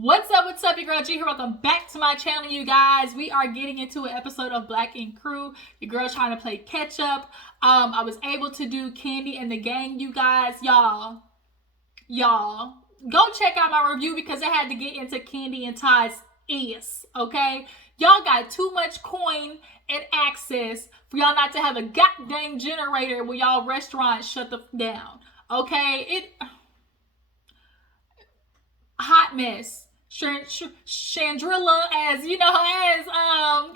What's up, your girl G here. Welcome back to my channel, you guys. We are getting into an episode of Black Ink Crew. Your girl trying to play catch up. I was able to do Candy and the Gang, you guys. Y'all, go check out my review because I had to get into Candy and Ty's ass, okay? Y'all got too much coin and access for y'all not to have a goddamn generator when y'all restaurants shut the down, okay? Hot mess. Chandrilla, as you know, as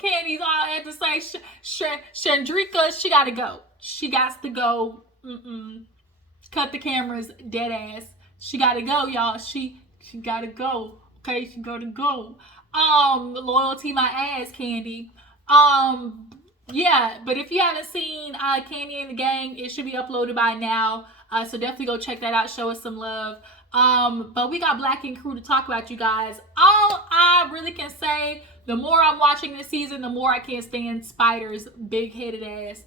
Candy's all had to say, Chandrika, she gotta go. She got to go. Cut the cameras, dead ass. She gotta go, y'all. She gotta go. Okay, she gotta go. Loyalty my ass, Candy. Yeah, but if you haven't seen Candy and the Gang, it should be uploaded by now. So definitely go check that out. Show us some love. But we got Black Ink Crew to talk about, you guys. All I really can say, the more I'm watching this season, the more I can't stand Spider's big-headed ass.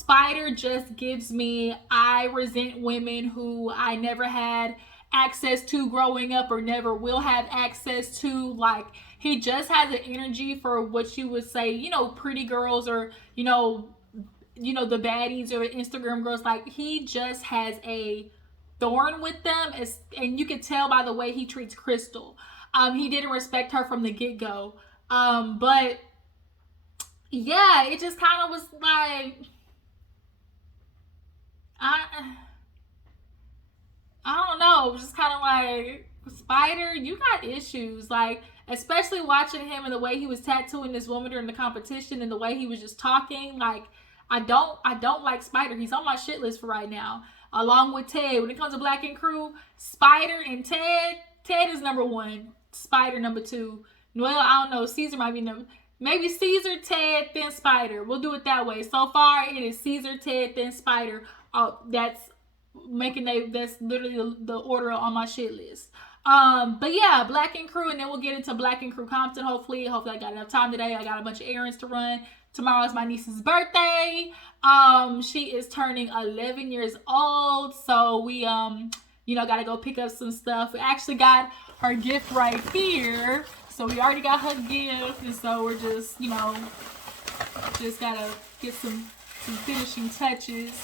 Spider just gives me, I resent women who I never had access to growing up or never will have access to. Like, he just has an energy for what you would say, you know, pretty girls or, you know, the baddies or Instagram girls. Like, he just has a thorn with them, and you can tell by the way he treats Crystal. He didn't respect her from the get-go. But yeah, it just kind of was like, I don't know. It was just kind of like, Spider, you got issues. Like, especially watching him and the way he was tattooing this woman during the competition and the way he was just talking. Like, I don't like Spider. He's on my shit list for right now, along with Ted. When it comes to Black Ink Crew, Spider and Ted is number one. Spider number two. Well, I don't know. Caesar might be number. Maybe Caesar, Ted, then Spider. We'll do it that way. So far, it is Caesar, Ted, then Spider. That's literally the order on my shit list. But yeah, Black Ink Crew, and then we'll get into Black Ink Crew Compton. Hopefully I got enough time today. I got a bunch of errands to run. Tomorrow is my niece's birthday. She is turning 11 years old. So we, gotta go pick up some stuff. We actually got her gift right here. So we already got her gift. And so we're just, just gotta get some finishing touches.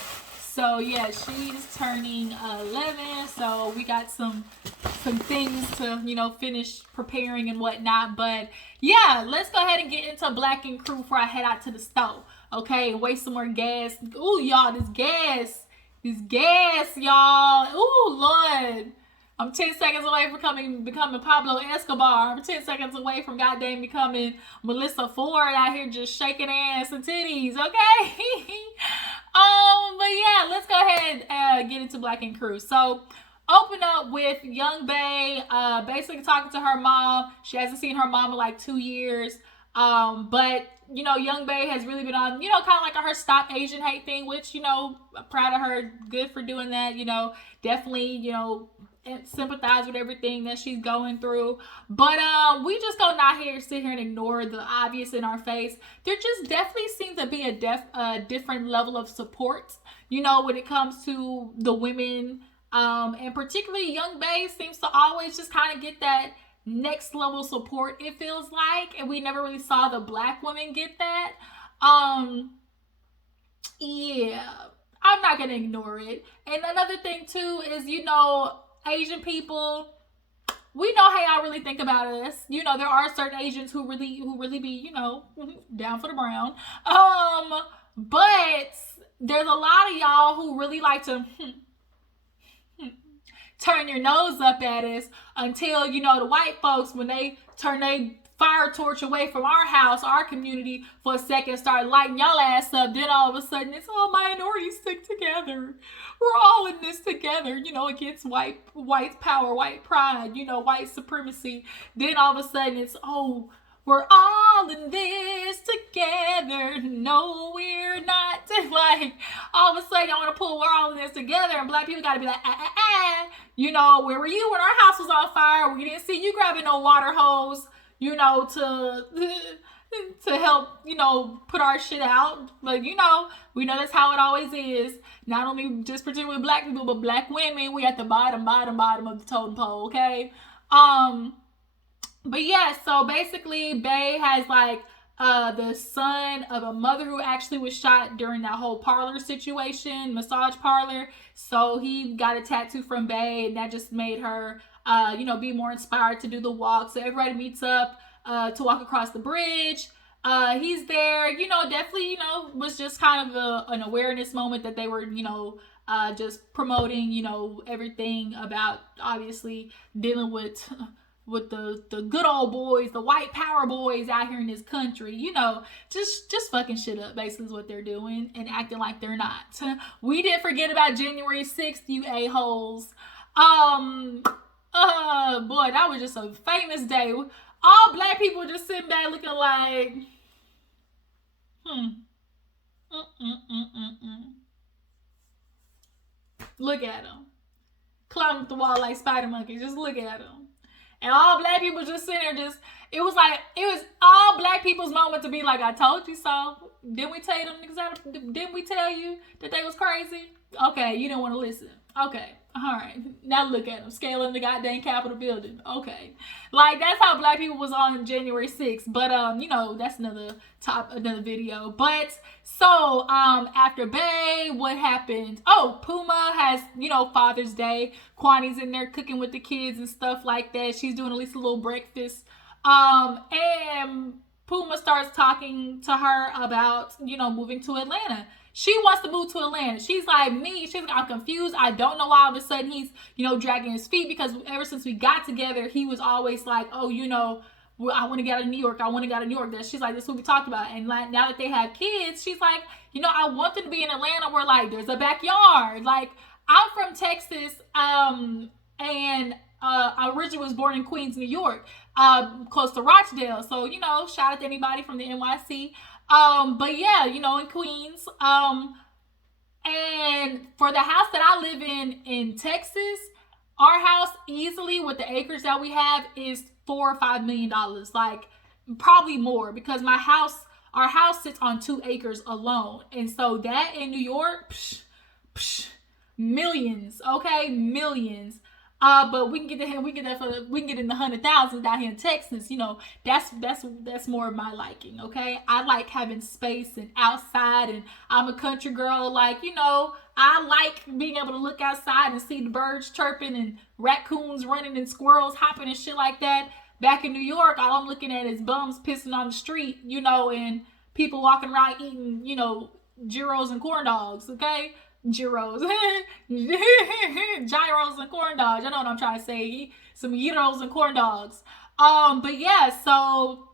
So yeah, she's turning 11. So we got some things to, finish preparing and whatnot. But yeah, let's go ahead and get into Black Ink Crew before I head out to the store. Okay, waste some more gas. Ooh, y'all, this gas, y'all. Ooh, Lord. I'm 10 seconds away from becoming Pablo Escobar. I'm 10 seconds away from goddamn becoming Melissa Ford out here just shaking ass and titties, okay? But yeah, let's go ahead and get into Black Ink Crew. So, open up with Young Bae, basically talking to her mom. She hasn't seen her mom in like 2 years. But, Young Bae has really been on, kind of like her Stop Asian Hate thing, which, I'm proud of her. Good for doing that, definitely, sympathize with everything that she's going through. But we just go not sit here and ignore the obvious in our face. There just definitely seems to be a different level of support, when it comes to the women. And particularly Young Bae seems to always just kind of get that next level support, it feels like, and we never really saw the Black women get that. Yeah, I'm not gonna ignore it. And another thing too is, Asian people, we know how y'all really think about us. There are certain Asians who really be, down for the brown. But there's a lot of y'all who really like to turn your nose up at us until, the white folks, when they turn their fire torch away from our house, our community for a second, start lighting y'all ass up. Then all of a sudden, it's all minorities stick together. We're all in this together, against white power, white pride, white supremacy. Then all of a sudden, it's, oh, we're all in this together. No, we're not. Like, all of a sudden, y'all want to pull, we're all in this together, and Black people got to be like, where were you when our house was on fire? We didn't see you grabbing no water hose, to help, put our shit out. But, we know that's how it always is. Not only just particularly Black people, but Black women, we at the bottom of the totem pole, okay? But yeah, so basically Bay has like the son of a mother who actually was shot during that whole parlor situation, massage parlor. So he got a tattoo from Bay, and that just made her be more inspired to do the walk. So everybody meets up to walk across the bridge. He's there, definitely, was just kind of an awareness moment that they were, just promoting, everything about obviously dealing with the good old boys, the white power boys out here in this country, just fucking shit up, basically is what they're doing and acting like they're not. We didn't forget about January 6th, you a-holes. Boy, that was just a famous day. All black people just sitting back looking like, Look at them. Climbing up the wall like spider monkeys. Just look at them. And all black people just sitting there it was all black people's moment to be like, I told you so. Didn't we tell you them niggas didn't we tell you that they was crazy? Okay, you didn't want to listen. Okay. Alright. Now look at them. Scaling the goddamn Capitol building. Okay. Like, that's how black people was on January 6th. But that's another video. But so after Bay, what happened? Oh, Puma has, Father's Day. Quani's in there cooking with the kids and stuff like that. She's doing at least a little breakfast. And Puma starts talking to her about, moving to Atlanta. She wants to move to Atlanta. She's like, I'm confused. I don't know why all of a sudden he's, dragging his feet, because ever since we got together, he was always like, oh, I want to get out of New York. I want to get out of New York. She's like, this is what we talked about. And like, now that they have kids, she's like, I want them to be in Atlanta where like there's a backyard. Like, I'm from Texas, and I originally was born in Queens, New York, close to Rochdale. So, shout out to anybody from the NYC. But yeah, in Queens. And for the house that I live in Texas, our house easily with the acres that we have is $4 or $5 million. Like, probably more, because our house sits on 2 acres alone. And so that in New York, millions, okay? Millions. But we can get in the 100,000s down here in Texas. That's more of my liking. Okay, I like having space and outside, and I'm a country girl. Like, I like being able to look outside and see the birds chirping and raccoons running and squirrels hopping and shit like that. Back in New York, all I'm looking at is bums pissing on the street, and people walking around eating, gyros and corn dogs. Okay. Gyros, gyros and corn dogs. You know what I'm trying to say? Some gyros and corn dogs. But yeah, so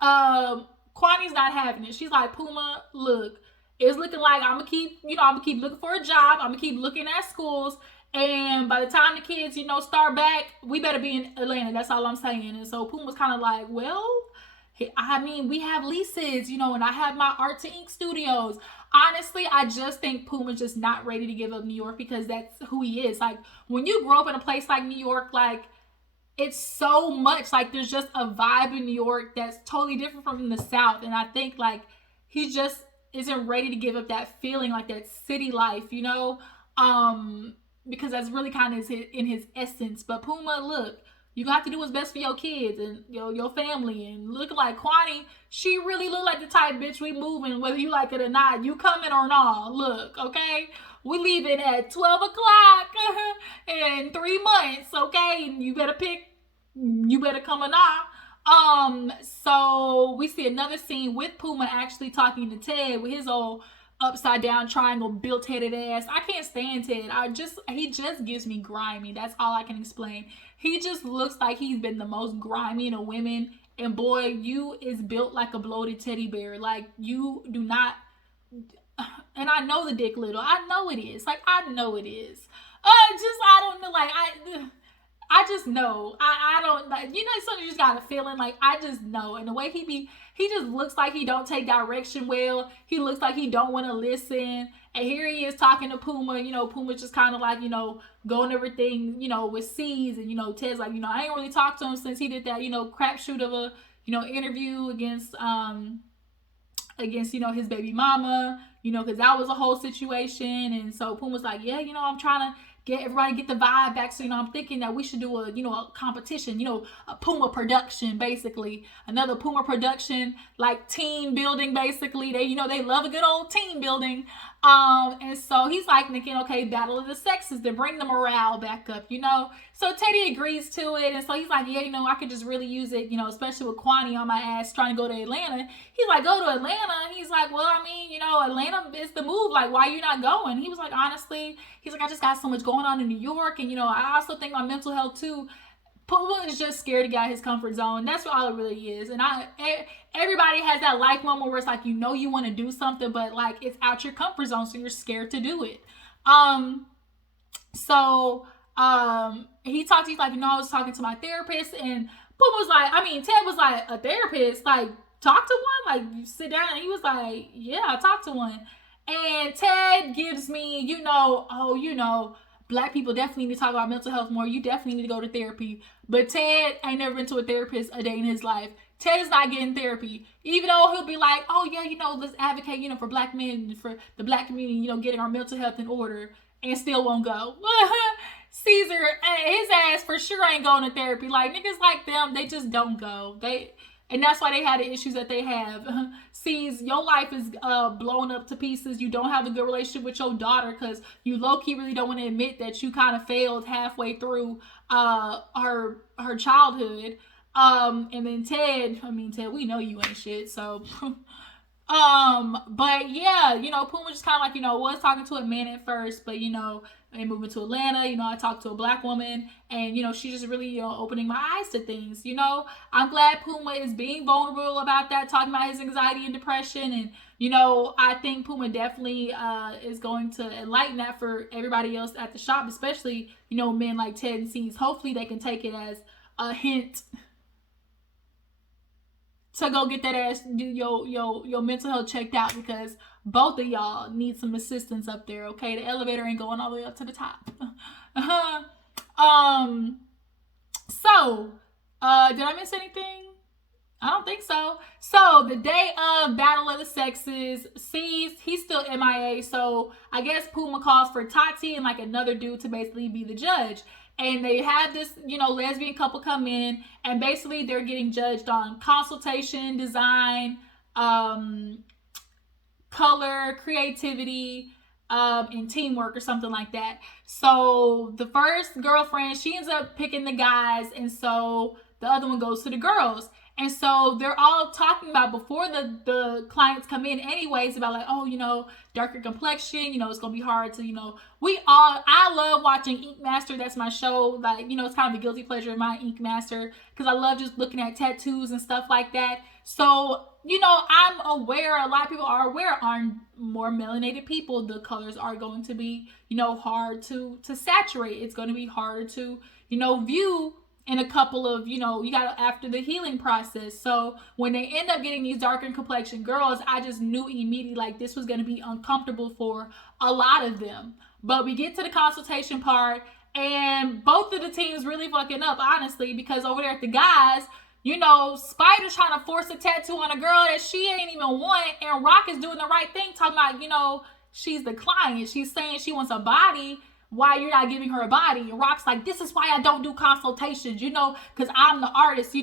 Quani's not having it. She's like, Puma, look, it's looking like I'm gonna keep looking for a job. I'm gonna keep looking at schools, and by the time the kids, start back, we better be in Atlanta. That's all I'm saying. And so Puma's kind of like, well, I mean, we have leases, and I have my art to ink studios. Honestly, I just think Puma's just not ready to give up New York, because that's who he is. Like, when you grow up in a place like New York, like, it's so much, like, there's just a vibe in New York that's totally different from the South. And I think, like, he just isn't ready to give up that feeling, like that city life, because that's really kind of in his essence. But Puma, look, you have to do what's best for your kids and your family. And looking like Quani, she really look like the type bitch we moving, whether you like it or not. You coming or not. Look, okay? We leaving at 12 o'clock in 3 months, okay? You better come or not. So we see another scene with Puma actually talking to Ted with his old upside down triangle built headed ass. I can't stand Ted. He just gives me grimy. That's all I can explain. He just looks like he's been the most grimy of women. And boy, you is built like a bloated teddy bear. Like, you do not. And I know the dick little. I know it is. Like, I know it is. I don't know. Like, I just know. I don't, like, sometimes you just got a feeling, like, I just know. And the way he just looks like he don't take direction well. He looks like he don't want to listen. And here he is talking to Puma. Puma's just kind of like, going everything, with C's. And, Ted's like, I ain't really talked to him since he did that, crap shoot of a, interview against his baby mama, because that was a whole situation. And so Puma's like, yeah, I'm trying to get the vibe back. So, I'm thinking that we should do a competition, a Puma production, basically. Another Puma production, like team building, basically. They love a good old team building. And so he's like thinking, okay, battle of the sexes to bring the morale back up, So Teddy agrees to it. And so he's like, yeah, I could just really use it, especially with Quani on my ass trying to go to Atlanta. He's like, go to Atlanta. He's like, well, I mean, Atlanta is the move. Like, why are you not going? He was like, honestly, he's like, I just got so much going on in New York. And, I also think my mental health too. Puma is just scared to get out of his comfort zone. That's what all it really is. And everybody has that life moment where it's like, you want to do something, but like it's out your comfort zone, so you're scared to do it. He talked, he's like, I was talking to my therapist, and Puma was like, Ted was like, a therapist? Like, talk to one? Like, you sit down? And he was like, yeah, I talked to one. And Ted gives me, Black people definitely need to talk about mental health more. You definitely need to go to therapy. But Ted ain't never been to a therapist a day in his life. Ted is not getting therapy. Even though he'll be like, oh yeah, let's advocate, for Black men, for the Black community, getting our mental health in order, and still won't go. Caesar, his ass for sure ain't going to therapy. Like, niggas like them, they just don't go. And that's why they had the issues that they have. Sees your life is blown up to pieces. You don't have a good relationship with your daughter because you low-key really don't want to admit that you kind of failed halfway through her childhood. And then Ted, we know you ain't shit, so... but yeah, Puma just kind of like, was talking to a man at first, but, and moving to Atlanta, I talked to a Black woman, and, she's just really, opening my eyes to things, I'm glad Puma is being vulnerable about that, talking about his anxiety and depression, and, I think Puma definitely, is going to enlighten that for everybody else at the shop, especially, men like Ted and C's. Hopefully they can take it as a hint to go get that ass, your mental health checked out, because both of y'all need some assistance up there, okay? The elevator ain't going all the way up to the top. So, did I miss anything? I don't think so. So, the day of Battle of the Sexes, he's still MIA, so I guess Puma calls for Tati and like another dude to basically be the judge. And they have this, lesbian couple come in, and basically they're getting judged on consultation, design, color, creativity, and teamwork or something like that. So the first girlfriend, she ends up picking the guys, and so the other one goes to the girls. And so they're all talking about, before the clients come in anyways, about like, oh, darker complexion, it's going to be hard to, I love watching Ink Master. That's my show. Like, it's kind of a guilty pleasure of mine, Ink Master, because I love just looking at tattoos and stuff like that. So, I'm aware, a lot of people are aware, on more melanated people, the colors are going to be, hard to saturate. It's going to be harder to, view in a couple of, you got after the healing process. So when they end up getting these darker complexion girls, I just knew immediately like this was going to be uncomfortable for a lot of them. But we get to the consultation part, and both of the teams really fucking up, honestly, because over there at the guys, Spider's trying to force a tattoo on a girl that she ain't even want, and Rock is doing the right thing, talking about, she's the client. She's saying she wants a body. Why you're not giving her a body? And Rock's like, this is why I don't do consultations, because I'm the artist,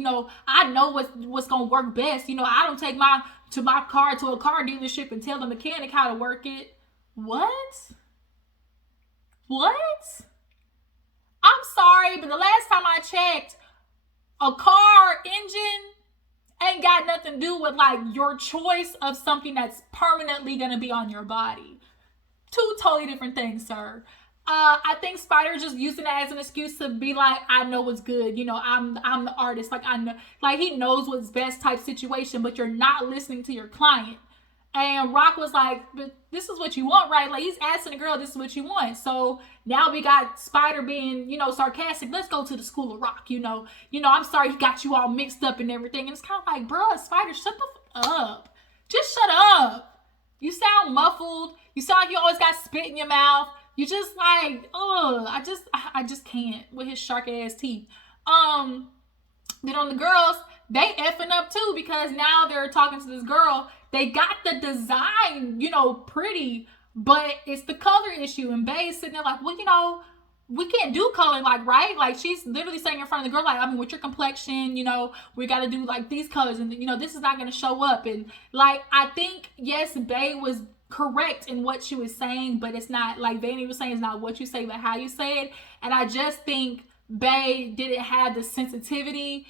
I know what's gonna work best. I don't take my car to a car dealership and tell the mechanic how to work it. What? I'm sorry, but the last time I checked, a car engine ain't got nothing to do with like your choice of something that's permanently gonna be on your body. Two totally different things, sir. I think Spider just using that as an excuse to be like, I know what's good. I'm the artist. Like, I know, like he knows what's best type situation, but you're not listening to your client. And Rock was like, but this is what you want, right? Like, he's asking the girl, this is what you want. So now we got Spider being, sarcastic. Let's go to the School of Rock, I'm sorry he got you all mixed up and everything. And it's kind of like, bro, Spider, shut the fuck up. Just shut up. You sound muffled. You sound like you always got spit in your mouth. You just like, I just can't with his shark ass teeth. Then on the girls, they effing up too, because now they're talking to this girl. They got the design, pretty, but it's the color issue. And Bay's sitting there like, well, we can't do color, like, right? Like, she's literally saying in front of the girl, like, I mean, with your complexion, we got to do, like, these colors, and, this is not going to show up. And, like, I think, yes, Bae was correct in what she was saying, but it's not, like Vanity was saying, it's not what you say, but how you say it. And I just think Bae didn't have the sensitivity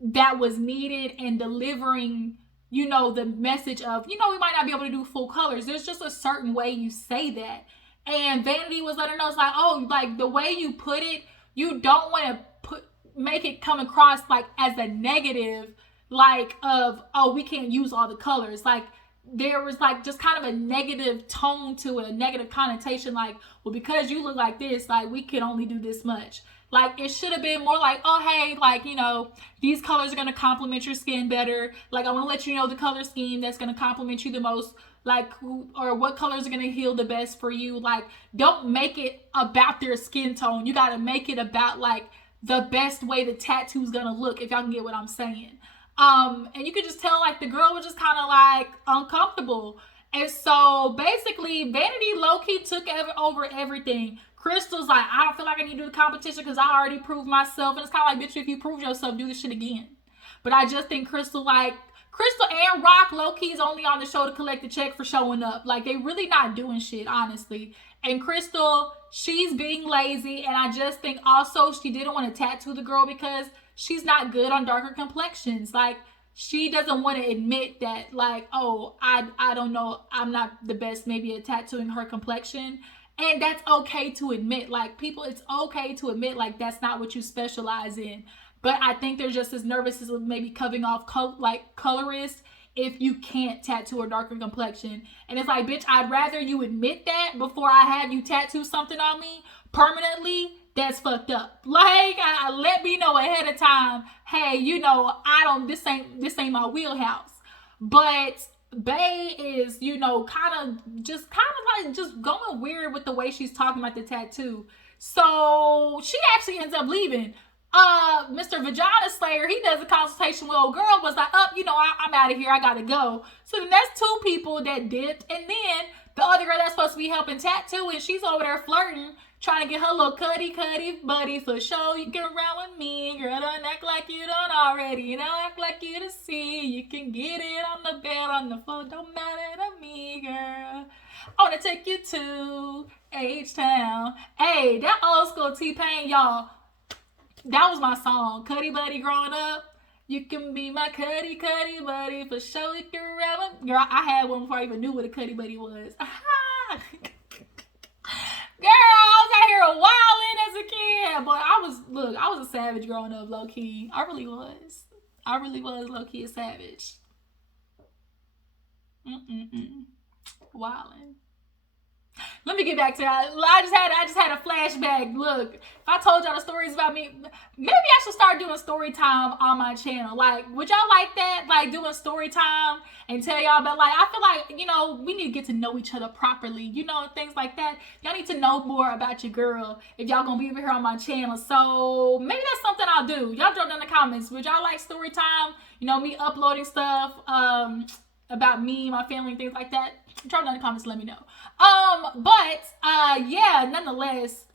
that was needed in delivering, the message of, we might not be able to do full colors. There's just a certain way you say that. And Vanity was letting her know, it's like, oh, like, the way you put it, you don't want to make it come across, like, as a negative, like, of, oh, we can't use all the colors. Like, there was, like, just kind of a negative tone to it, a negative connotation, like, well, because you look like this, like, we can only do this much. Like, it should have been more like, oh, hey, like, these colors are going to complement your skin better. Like, I want to let you know the color scheme that's going to complement you the most, like, or what colors are going to heal the best for you. Like, don't make it about their skin tone. You got to make it about, like, the best way the tattoo's going to look, if y'all can get what I'm saying. And you could just tell, like, the girl was just kind of, like, uncomfortable. And so, basically, Vanity low-key took over everything. Crystal's like, I don't feel like I need to do the competition because I already proved myself. And it's kind of like, bitch, if you prove yourself, do this shit again. But I just think Crystal and Rock low-key is only on the show to collect the check for showing up. Like, they really not doing shit, honestly. And Crystal, she's being lazy. And I just think also she didn't want to tattoo the girl because she's not good on darker complexions. Like, she doesn't want to admit that, like, oh, I don't know, I'm not the best maybe at tattooing her complexion. And that's okay to admit. Like, people, it's okay to admit, like, that's not what you specialize in. But I think they're just as nervous as maybe covering off, colorists if you can't tattoo a darker complexion. And it's like, bitch, I'd rather you admit that before I have you tattoo something on me permanently. That's fucked up. Like, let me know ahead of time, hey, this ain't my wheelhouse. But Bae is, kind of just going weird with the way she's talking about the tattoo. So she actually ends up leaving. Mr. Vagina Slayer, he does a consultation with old girl, was like, I'm out of here, I gotta go. So then that's two people that dipped, and then the other girl that's supposed to be helping tattoo, and she's over there flirting, trying to get her little cuddy buddy for sure. You can run with me, girl, don't act like you don't already, act like you to see. You can get it on the bed, on the floor, don't matter to me, girl. I wanna take you to H-Town. Hey, that old school T-Pain, y'all. That was my song, Cuddy Buddy growing up. You can be my cuddy buddy for sure. You can run with. Girl, I had one before I even knew what a cuddy buddy was. Girl, I was out here wilding as a kid. But I was a savage growing up, low-key. I really was low-key a savage. Wilding. Let me get back to that. I just had a flashback. Look, if I told y'all the stories about me, maybe I should start doing story time on my channel. Like, would y'all like that? Like, doing story time and tell y'all about, like, I feel like, we need to get to know each other properly, things like that. Y'all need to know more about your girl if y'all gonna be over here on my channel. So maybe that's something I'll do. Y'all drop down in the comments. Would y'all like story time? Me uploading stuff about me, my family, things like that. Drop down in the comments, let me know. Yeah, nonetheless,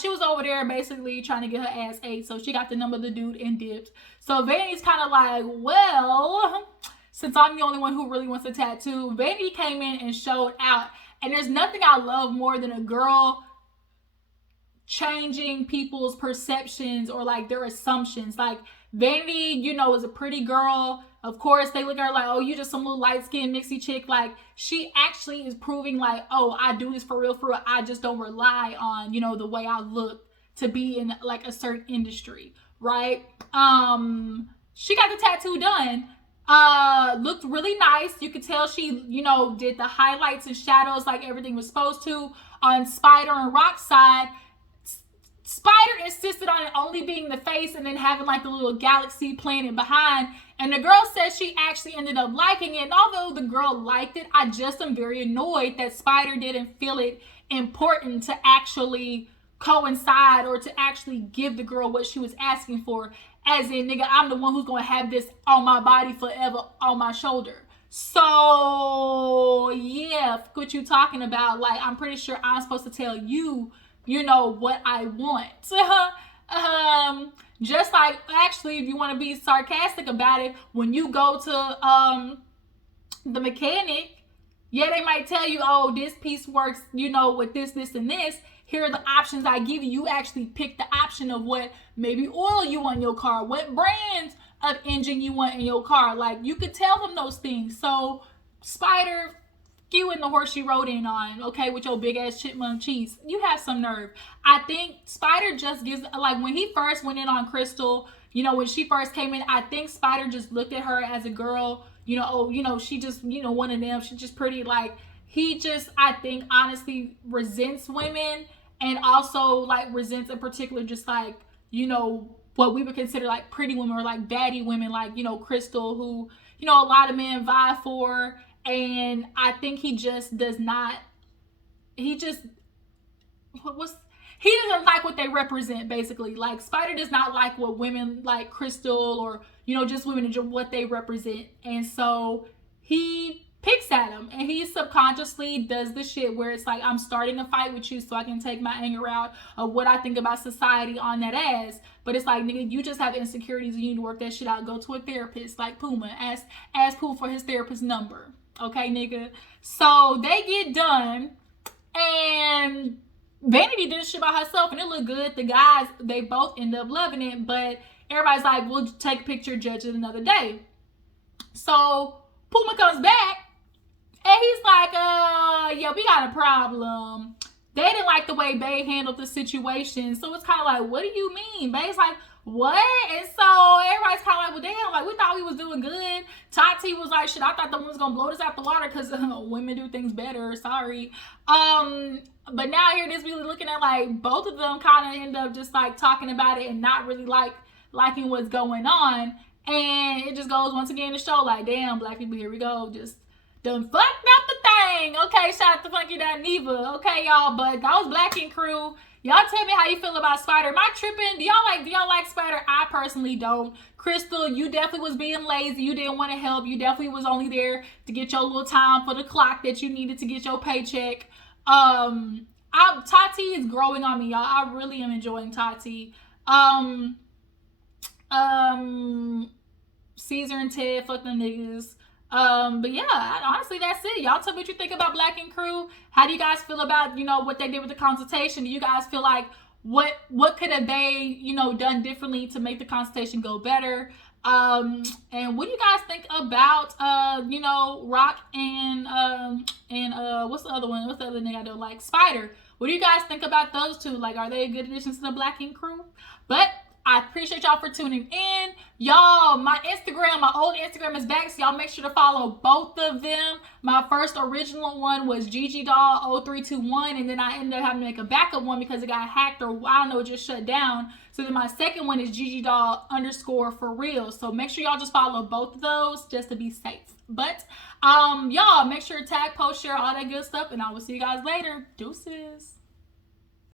she was over there basically trying to get her ass ate, so she got the number of the dude and dipped. So Vanity's kind of like, well, since I'm the only one who really wants a tattoo, Vanity came in and showed out. And there's nothing I love more than a girl changing people's perceptions or, like, their assumptions. Like, Vanity, is a pretty girl. Of course, they look at her like, oh, you just some little light-skinned mixy chick. Like, she actually is proving, like, oh, I do this for real. I just don't rely on, the way I look to be in, like, a certain industry, right? She got the tattoo done. Looked really nice. You could tell she, did the highlights and shadows like everything was supposed to. On Spider and Rock's side, Spider insisted on it only being the face and then having, like, the little galaxy planet behind. And the girl said she actually ended up liking it. And although the girl liked it, I just am very annoyed that Spider didn't feel it important to actually coincide or to actually give the girl what she was asking for. As in, nigga, I'm the one who's going to have this on my body forever on my shoulder. So, yeah, what you talking about. Like, I'm pretty sure I'm supposed to tell you what I want. Just like, actually, if you want to be sarcastic about it, when you go to the mechanic, yeah, they might tell you, oh, this piece works, with this, and this. Here are the options I give you. You actually pick the option of what maybe oil you want in your car, what brand of engine you want in your car. Like, you could tell them those things. So, Spider, you and the horse you rode in on, okay, with your big ass chipmunk cheese. You have some nerve. I think Spider just gives, like, when he first went in on Crystal, when she first came in, I think Spider just looked at her as a girl, she just, one of them. She's just pretty, like, he just, I think, honestly resents women, and also, like, resents in particular just, like, what we would consider, like, pretty women or, like, baddie women, like, Crystal, who, a lot of men vie for. And I think he just does not, he doesn't like what they represent, basically. Like, Spider does not like what women like Crystal or, just women, what they represent. And so he picks at him, and he subconsciously does the shit where it's like, I'm starting a fight with you so I can take my anger out of what I think about society on that ass. But it's like, nigga, you just have insecurities and you need to work that shit out. Go to a therapist like Puma. Ask Puma for his therapist number. Okay, nigga. So they get done, and Vanity did shit by herself, and it looked good. The guys, they both end up loving it, but everybody's like, we'll take a picture, judge it another day. So Puma comes back, and he's like, yeah, we got a problem. They didn't like the way Bae handled the situation. So it's kind of like, what do you mean? Bae's like, what? And so everybody's kind of like, well, damn, like, we thought we was doing good. Tati was like, shit, I thought the woman was going to blow this out the water because women do things better. Sorry. But now here it is, really looking at, like, both of them kind of end up just, like, talking about it and not really liking what's going on. And it just goes once again to show, like, damn, black people, here we go. Just done fucked up the thing. Okay, shout out to Funky Neva. Okay, y'all, but that was Black Ink Crew. Y'all tell me how you feel about Spider. Am I tripping? Do y'all like Spider? I personally don't. Crystal, you definitely was being lazy. You didn't want to help. You definitely was only there to get your little time for the clock that you needed to get your paycheck. Tati is growing on me, y'all. I really am enjoying Tati. Caesar and Ted, fuck them niggas. But yeah, honestly, that's it. Y'all tell me what you think about Black Ink Crew. How do you guys feel about, what they did with the consultation? Do you guys feel like what could have they, done differently to make the consultation go better? And what do you guys think about Rock and what's the other one? What's the other nigga I don't like? Spider. What do you guys think about those two? Like, are they a good addition to the Black Ink Crew? But I appreciate y'all for tuning in. Y'all, my old Instagram is back, so y'all make sure to follow both of them. My first original one was GGDoll0321, and then I ended up having to make a backup one because it got hacked, or I don't know, it just shut down. So then my second one is GGDoll_for real. So make sure y'all just follow both of those just to be safe. But y'all make sure to tag, post, share, all that good stuff, and I will see you guys later. Deuces.